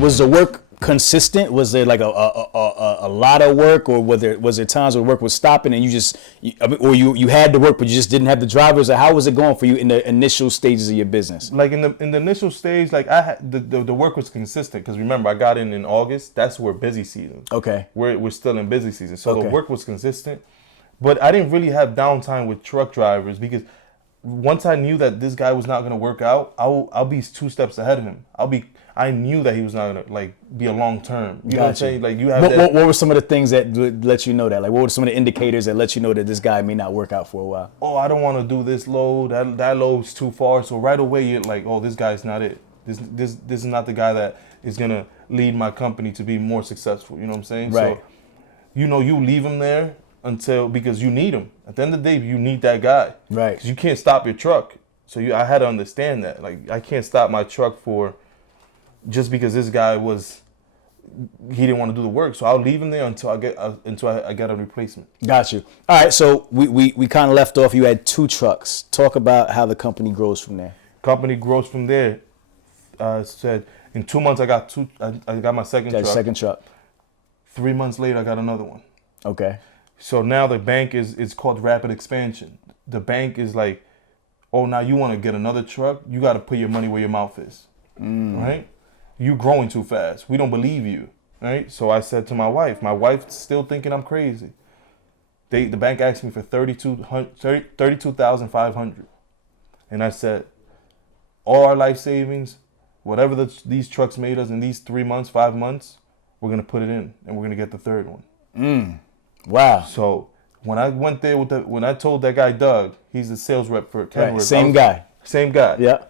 Was the work consistent? Was there like a lot of work, or was there times where work was stopping and you had to work but you just didn't have the drivers? Or how was it going for you in the initial stages of your business? Like in the initial stage, like I had the work was consistent because remember I got in August. That's where busy season. Okay. We're still in busy season, so Okay. the work was consistent. But I didn't really have downtime with truck drivers because once I knew that this guy was not gonna work out, I'll be 2 steps ahead of him. I knew that he was not gonna like be a long term. You know what I'm saying? Like you have what were some of the things that would let you know that? Like what were some of the indicators that let you know that this guy may not work out for a while? Oh, I don't want to do this load. That load's too far. So right away you're like, oh, this guy's not it. This is not the guy that is gonna lead my company to be more successful. You know what I'm saying? Right. So, you leave him there because you need him. At the end of the day, you need that guy. Right. Because you can't stop your truck. So I had to understand that. Like I can't stop my truck just because this guy he didn't want to do the work. So I'll leave him there until I get a replacement. Got you. All right. So we kind of left off. You had 2 trucks. Talk about how the company grows from there. Company grows from there. Said in 2 months I got my second truck. Second truck. 3 months later I got another one. Okay. So now the bank it's called rapid expansion. The bank is like, oh, now you want to get another truck? You got to put your money where your mouth is, right? You growing too fast. We don't believe you, right? So I said to my wife's still thinking I'm crazy. The bank asked me for $32,500, and I said, all our life savings, whatever these trucks made us in these 3 months, 5 months, we're gonna put it in, and we're gonna get the third one. Wow. So when I went there when I told that guy Doug, he's the sales rep for Kenworth. Right. Same guy. Yeah.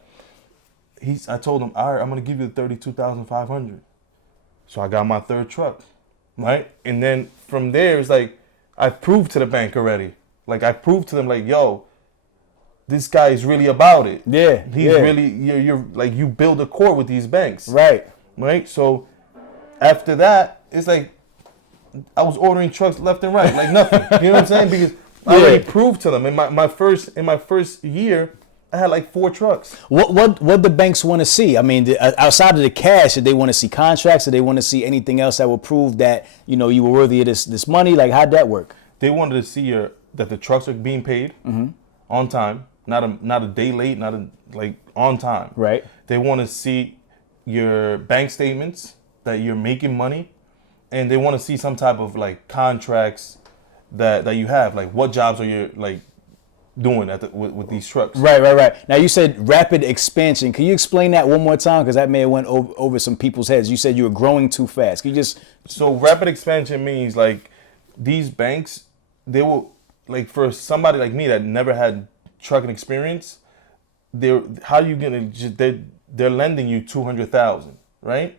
I told him, all right, I'm gonna give you the $32,500. So I got my third truck, right? And then from there, it's like I proved to the bank already. Like I proved to them, like, yo, this guy is really about it. Yeah. He's really you're like you build a core with these banks. Right. Right. So after that, it's like I was ordering trucks left and right, like nothing. You know what I'm saying? Because I already proved to them in my first year, I had like 4 trucks. What the banks want to see? I mean, outside of the cash, did they want to see contracts? Did they want to see anything else that would prove that you were worthy of this money? Like, how'd that work? They wanted to see that the trucks are being paid on time, not a day late, like on time. Right. They want to see your bank statements that you're making money, and they want to see some type of like contracts that you have. Like, what jobs are you like doing with these trucks? Right. Now you said rapid expansion. Can you explain that one more time? Because that may have went over some people's heads. You said you were growing too fast. Can you just? So rapid expansion means like these banks, they will like for somebody like me that never had trucking experience, they're lending you $200,000, right?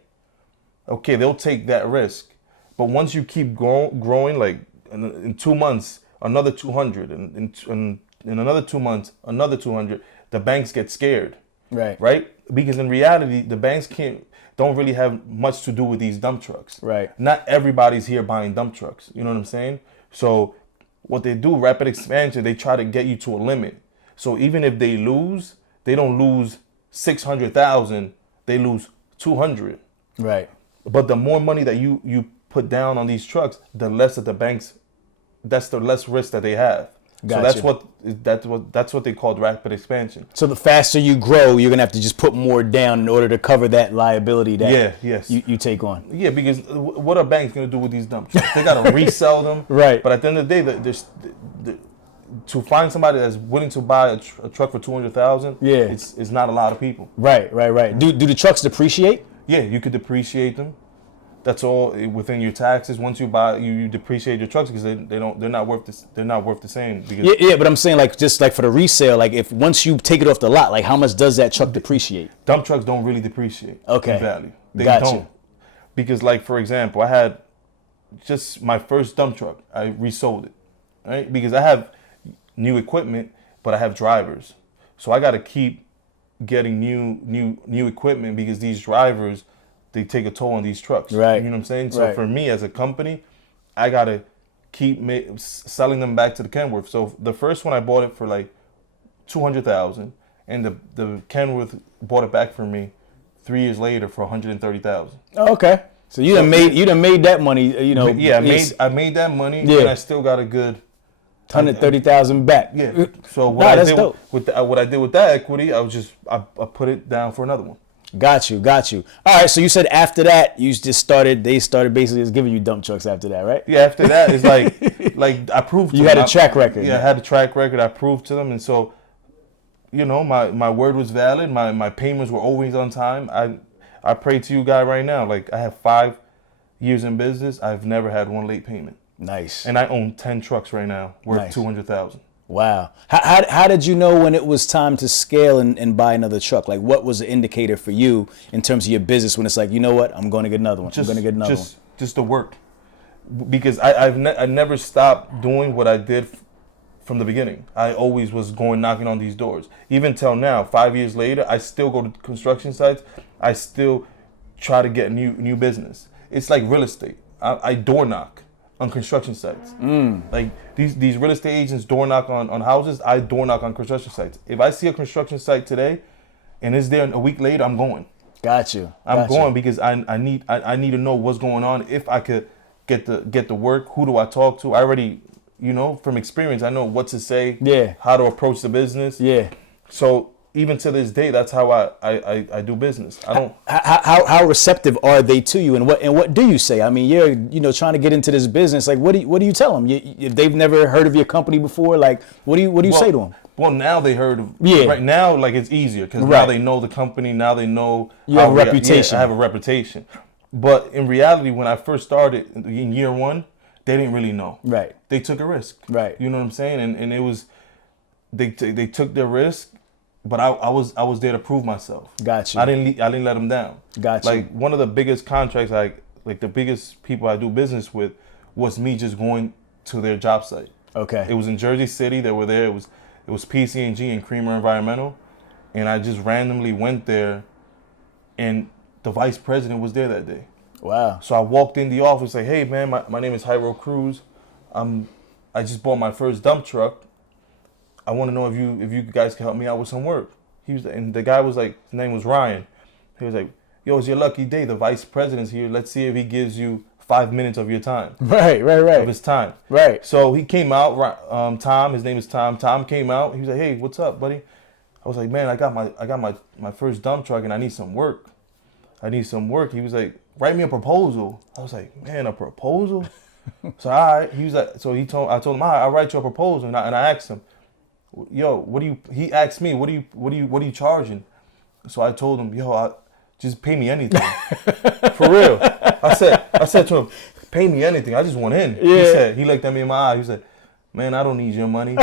Okay, they'll take that risk, but once you keep growing, like in 2 months, another 200, and in another 2 months, another 200, the banks get scared, right? Because in reality, the banks don't really have much to do with these dump trucks. Right. Not everybody's here buying dump trucks. You know what I'm saying? So what they do, rapid expansion, they try to get you to a limit. So even if they lose, they don't lose 600,000, they lose 200. Right. But the more money that you put down on these trucks, the less that that's the less risk that they have. Gotcha. So that's what they call rapid expansion. So the faster you grow, you're gonna have to just put more down in order to cover that liability that you take on. Yeah, because what are banks gonna do with these dump trucks? They gotta resell them. Right. But at the end of the day, to find somebody that's willing to buy a truck for $200,000, it's not a lot of people. Right. Do the trucks depreciate? Yeah, you could depreciate them. That's all within your taxes. Once you buy, you depreciate your trucks because they're not worth the same. Because But I'm saying like just like for the resale, like if once you take it off the lot, like how much does that truck depreciate? Dump trucks don't really depreciate in value. They Gotcha. don't. Because like for example, I had just my first dump truck. I resold it, right? Because I have new equipment, but I have drivers, so I got to keep getting new equipment because these drivers, they take a toll on these trucks. Right. You know what I'm saying? So for me as a company, I got to keep selling them back to the Kenworth. So the first one I bought it for like $200,000, and the Kenworth bought it back for me 3 years later for $130,000. Oh, okay. So you done made that money, you know. Yeah, I made that money, Yeah. and I still got a good $130,000 back. Yeah. So That's dope. what I did with that equity, I put it down for another one. Got you. All right, so you said after that they started basically just giving you dump trucks after that, right? Yeah, after that it's like I proved to You them. had a track record. Yeah, I had a track record. I proved to them, and so, you know, my word was valid. My payments were always on time. I pray to you, guy, right now. Like, I have 5 years in business. I've never had one late payment. Nice. And I own 10 trucks right now worth Nice. $200,000. Wow. How did you know when it was time to scale and buy another truck? Like, what was the indicator for you in terms of your business when it's like, you know what, I'm going to get another one. I'm going to get another one. Just the work, because I never stopped doing what I did from the beginning. I always was going knocking on these doors. Even till now, 5 years later, I still go to construction sites. I still try to get new business. It's like real estate. I door knock on construction sites. Like these real estate agents door knock on houses. I door knock on construction sites. If I see a construction site today and it's there a week later, I'm going. Got you. I'm going because I need to know what's going on. If I could get the work, who do I talk to? I already, you know, from experience, I know what to say. Yeah. How to approach the business. Yeah. So even to this day, that's how I do business. I don't. How receptive are they to you, and what do you say? I mean, you're trying to get into this business. Like, what do you tell them? If they've never heard of your company before, like, what do you say to them? Well, now they heard of. Yeah. Right now, like, it's easier because now they know the company. Now they know you have a reputation. I have a reputation. But in reality, when I first started in year one, they didn't really know. Right. They took a risk. Right. You know what I'm saying? And it was they took their risk. But I was there to prove myself. Got you. I didn't let them down. Got you. Like, one of the biggest contracts, like the biggest people I do business with, was me just going to their job site. Okay. It was in Jersey City. They were there. It was PCG and Creamer Environmental, and I just randomly went there, and the vice president was there that day. Wow. So I walked in the office like, hey man, my name is Jairo Cruz. I just bought my first dump truck. I want to know if you guys can help me out with some work. And the guy was like, his name was Ryan. He was like, yo, it's your lucky day. The vice president's here. Let's see if he gives you 5 minutes of your time. Right. Of his time. Right. So he came out. Tom, his name is Tom. Tom came out. He was like, hey, what's up, buddy? I was like, man, I got my first dump truck and I need some work. He was like, write me a proposal. I was like, man, a proposal? So all right. He was like, I told him, all right, I'll write you a proposal. And I asked him, yo, he asked me, what are you charging? So I told him, yo, just pay me anything. For real. I said to him, pay me anything. I just want in. Yeah. He looked at me in my eye. He said, man, I don't need your money.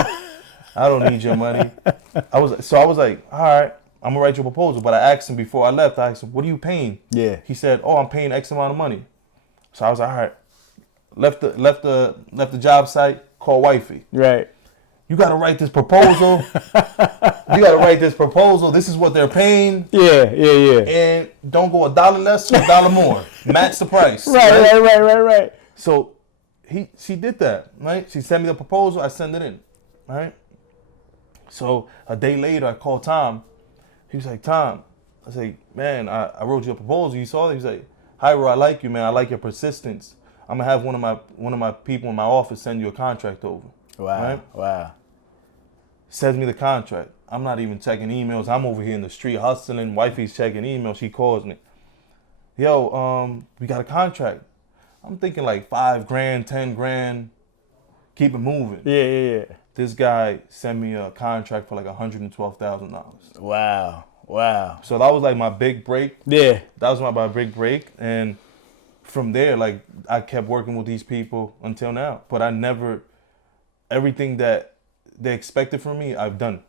I was like, all right, I'm gonna write you a proposal. But I asked him before I left, what are you paying? Yeah. He said, oh, I'm paying X amount of money. So I was like, all right. Left the job site, called wifey. Right. You got to write this proposal. This is what they're paying. Yeah. And don't go $1 less or $1 more. Match the price. Right. So she did that, right? She sent me the proposal. I sent it in, right? So a day later, I called Tom. He was like, Tom, I say, man, I wrote you a proposal. You saw it? He's like, Jairo, I like you, man. I like your persistence. I'm gonna have one of my people in my office send you a contract over. Wow. Right? Wow. Sends me the contract. I'm not even checking emails. I'm over here in the street hustling. Wifey's checking emails. She calls me. Yo, we got a contract. I'm thinking like $5,000, $10,000. Keep it moving. Yeah. This guy sent me a contract for like $112,000. Wow. So that was like my big break. Yeah. That was my big break. And from there, like, I kept working with these people until now. But everything that they expected from me, I've done.